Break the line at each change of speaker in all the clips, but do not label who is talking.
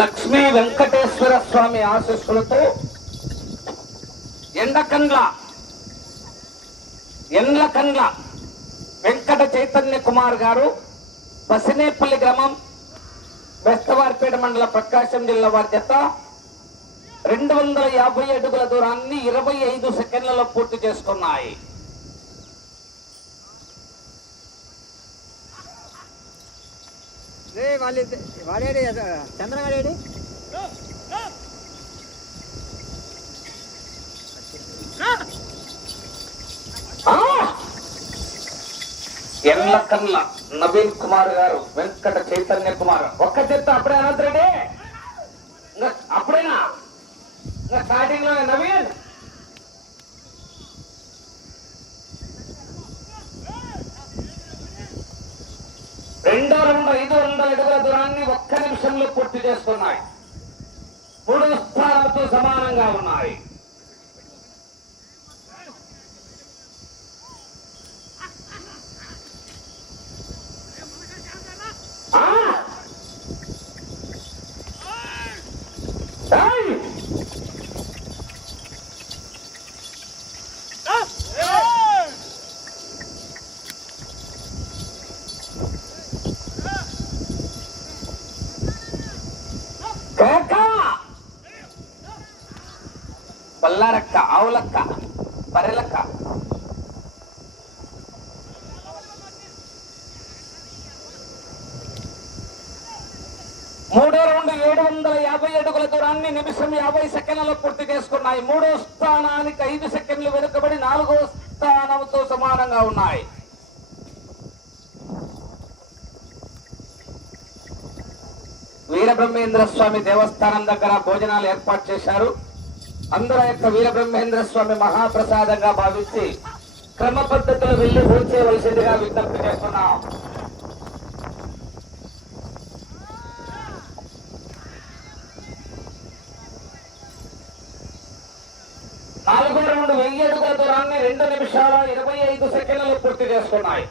లక్ష్మీ వెంకటేశ్వర స్వామి ఆశీస్సులతో ఎండకండ్ల ఎండ్లకండ్ల వెంకట చైతన్య కుమార్ గారు పసినేపల్లి గ్రామం బెస్తవారిపేట మండల ప్రకాశం జిల్లా వారి చేత రెండు వందల యాభై అడుగుల దూరాన్ని ఇరవై ఐదు సెకండ్లలో పూర్తి చేసుకున్నాయి.
రే వాళ్ళు వాడేడి చంద్రగాడేడి
ఆ! నవీన్ కుమార్ గారు వెంకట చైతన్య కుమార్ ఒక్క చెత్త అప్పుడే అనంతరెడ్డి రెడ్డి ఇంకా అప్పుడేనా ఇంకా స్టార్టింగ్లో నవీన్ రెండు ఐదు వందల అడుగుల దూరాన్ని ఒక్క నిమిషంలో పూర్తి చేస్తున్నాయి మూడు స్థానాలతో సమానంగా ఉన్నాయి ఆ! ఏయ్! కేక! బల్లారక్క ఆవులక్క బర్రెలక్క మూడో రౌండ్ ఏడు వందల యాభై అడుగుల దూరాన్ని నిమిషం యాభై సెకండ్లలో పూర్తి చేసుకున్నాయి. మూడో స్థానానికి ఐదు సెకండ్లు వెనుకబడి నాలుగో స్థానంతో సమానంగా ఉన్నాయి. వీరబ్రహ్మేంద్ర స్వామి దేవస్థానం దగ్గర భోజనాలు ఏర్పాటు చేశారు. అందరూ యొక్క వీరబ్రహ్మేంద్ర స్వామి మహాప్రసాదంగా భావించి క్రమ పద్ధతిలో వెళ్ళి భోంచేయవలసిందిగా విజ్ఞప్తి చేస్తున్నాం నాలుగో రౌండ్ వెయ్యి అడుగుల దూరాన్ని రెండు నిమిషాల ఇరవై ఐదు సెకండ్లు పూర్తి చేసుకున్నాయి.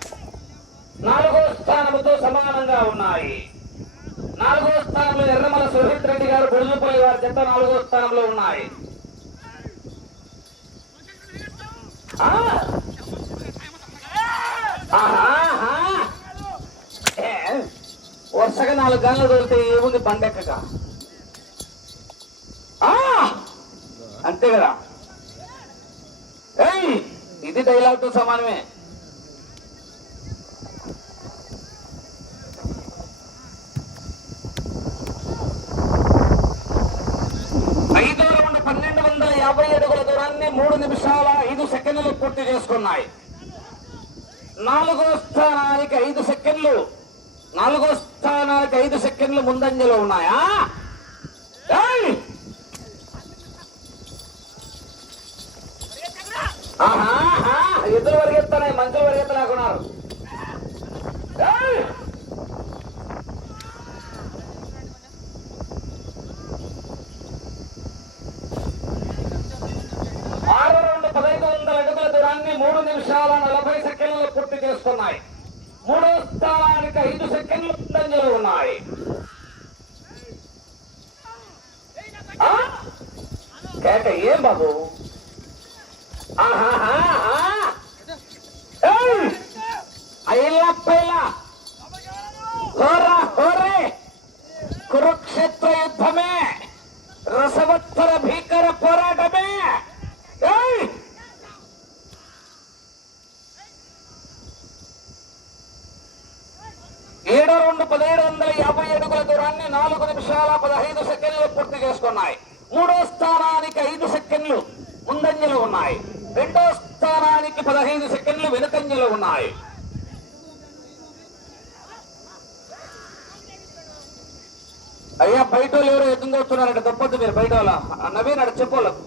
నాలుగో స్థానంతో సమానంగా ఉన్నాయి. నాలుగో స్థానంలో ఎర్రమల సుహిత్ రెడ్డి గారు బుడుజుపల్లి వారి జత నాలుగో స్థానంలో ఉన్నాయి. వరుసగా నాలుగు గంటలు దొరికితే ఏముంది బండెక్కక? ఆ! అంతే కదా. ఏయ్! ఇది డైలాగ్తో సమానమే. ఐదో రౌండ్ పన్నెండు వందల యాభై అడుగుల దూరాన్ని మూడు నిమిషాల ఐదు సెకండ్లు పూర్తి చేసుకున్నాయి. నాలుగో స్థానానికి ఐదు సెకండ్లు. నాలుగో స్థానానికి ఐదు సెకండ్లు ముందంజలో ఉన్నాయా ఏయ్! ఆహా, ఆహా, ఎద్దులు పరిగెత్తాయి మంచులు పరిగెత్తలేకున్నారు ఆరు రెండు పదహైదు వందల అడుగుల దూరాన్ని మూడు నిమిషాల నలభై సెకండ్లు పూర్తి చేస్తున్నాయి. మూడో స్థానానికి ఐదు సెకండ్లు ముందంజలు ఉన్నాయి. కేక ఏం బాబు? యుద్ధమే రసవత్తర భీకర పోరాటమే. ఏడు ఏడో రెండు పదిహేడు వందల యాభై అడుగుల దూరాన్ని నాలుగు నిమిషాల పదహైదు సెకండ్లు పూర్తి చేసుకున్నాయి. మూడో స్థానానికి ఐదు సెకండ్లు ముందంజలు ఉన్నాయి. రెండో స్థానానికి పదహైదు సెకండ్లు వెనుకంజలు ఉన్నాయి. అయ్యా బయట వాళ్ళు ఎవరో ఎదురు చూస్తున్నారంటే తప్పొద్దు మీరు బయట వాళ్ళ ఆ నవీన్ అక్కడ చెప్పోళ్ళకు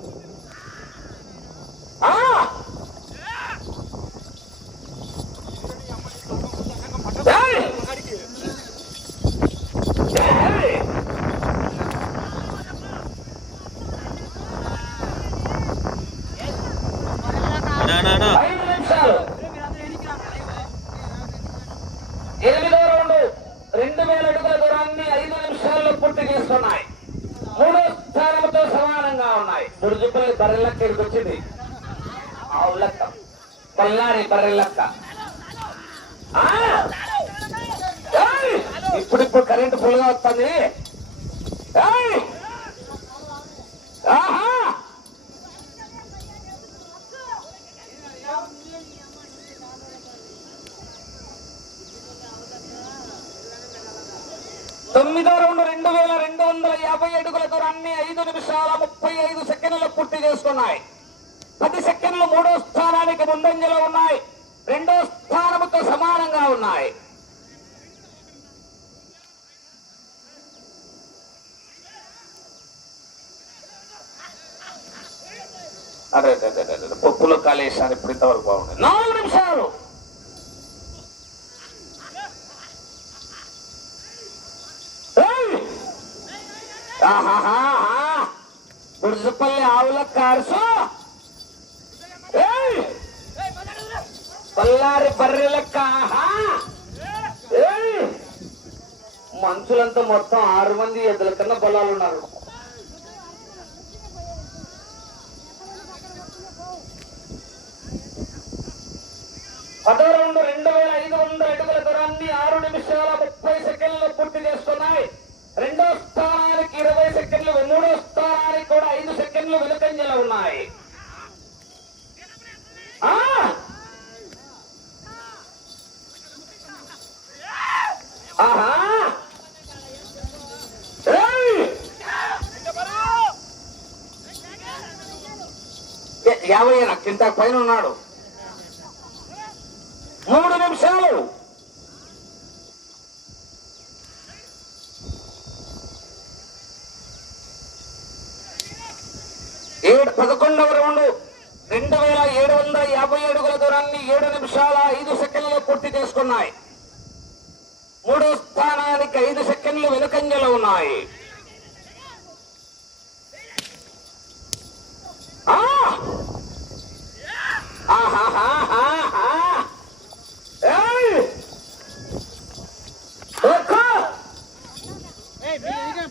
తీస్తున్నాయి మూడో స్థానంతో సమానంగా ఉన్నాయి. బురుజుపల్లి బర్రెలక్క ఇక్కడికి వచ్చింది. ఆవులక్క పల్లారి బర్రెలక్క ఇప్పుడిప్పుడు కరెంటు ఫుల్గా వస్తుంది. ఆహా! తొమ్మిదో రెండు రెండు వేల రెండు వందల యాభై అడుగుల దూరాన్ని ఐదు నిమిషాల ముప్పై ఐదు సెకండ్లు పూర్తి చేసుకున్నాయి పది సెకండ్లు మూడో స్థానానికి ముందంజలో ఉన్నాయి. రెండో స్థానముతో సమానంగా ఉన్నాయి. అదే అదే అదే అదే పప్పులో కాలేసాను ఇప్పుడు ఇంతవరకు బాగుంది. నాలుగు నిమిషాలు. కార్సు పల్లారి బర్రెలక్క మనుషులంతా మొత్తం ఆరు మంది ఎద్దుల కన్నా బలాలు ఉన్నారు. పదో రెండు వేల ఐదు వందల అడుగుల దూరాన్ని ఆరు నిమిషాల ముప్పై సెకండ్లు పూర్తి చేస్తున్నాయి. రెండో గింజలు ఉన్నాయి. ఆహా! యాభై నాకు ఇంత పైన ఉన్నాడు. మూడు నిమిషాలు. ఏడు పదకొండవ రౌండ్ రెండు వేల ఏడు వందల యాభై అడుగుల దూరాన్ని ఏడు నిమిషాల ఐదు సెకండ్లు పూర్తి చేసుకున్నాయి. మూడో స్థానానికి ఐదు సెకండ్లు వెనుకంజలో ఉన్నాయి!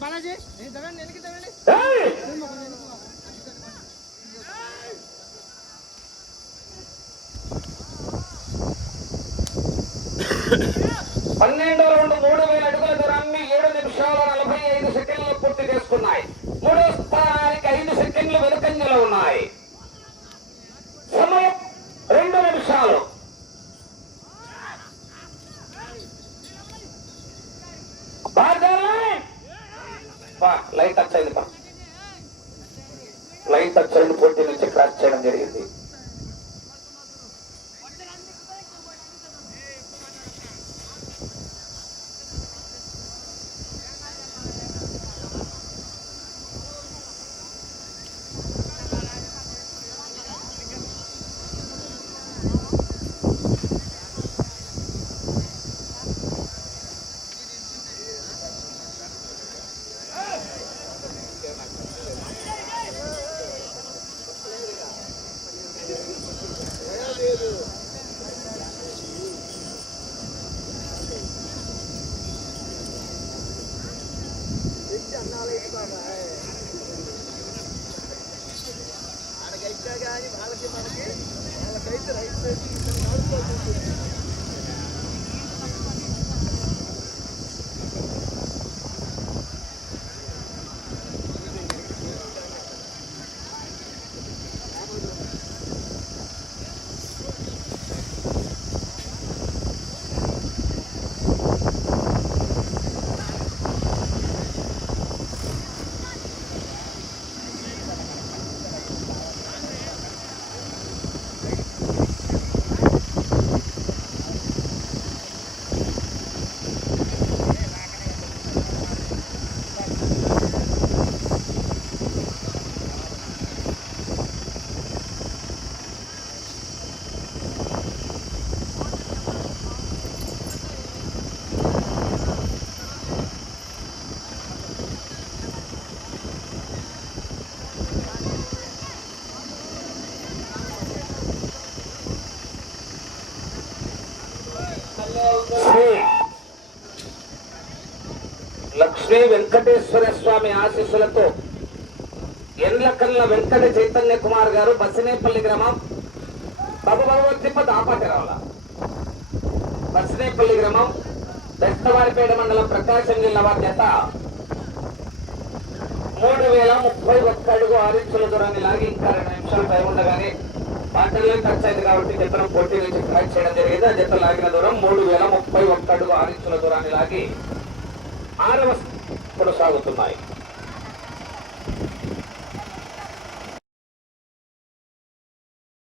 బాలాజీ
పన్నెండో రౌండ్ మూడు వేల అడుగుల దూరాన్ని ఏడు నిమిషాల నలభై ఐదు సెకండ్లు పూర్తి చేసుకున్నాయి. మూడో స్థానానికి ఐదు సెకండ్లు వెనుకంజలో ఉన్నాయి. సమయం రెండు నిమిషాలు. లైట్ టచ్ అయింది లైట్ టచ్ అయిన పోటీ నుంచి క్రాస్ చేయడం జరిగింది. శ్రీ శ్రీ వెంకటేశ్వర స్వామి ఆశీస్సులతో ఎండ్లకల్ల వెంకట చైతన్య కుమార్ గారు బసినేపల్లి గ్రామం. బాబు బాబు తిప్పతి ఆపాటి బసినేపల్లి గ్రామం దస్తవారిపేట మండలం ప్రకాశం జిల్లా బాధ్యత. మూడు వేల ముప్పై ఒక్క అడుగు ఆరించుల దూరాన్ని లాగి ఇంకా రెండు నిమిషాలు టైం ఉండగానే పాటల్లో టచ్ అయింది కాబట్టి జతను పోటీ నుంచి ట్రాక్ చేయడం జరిగింది. ఆ జత లాగిన దూరం మూడు వేల ముప్పై ఒక్క అడుగు ఆరించుల దూరాన్ని లాగి ఆరవ కొనసాగుతున్నాయి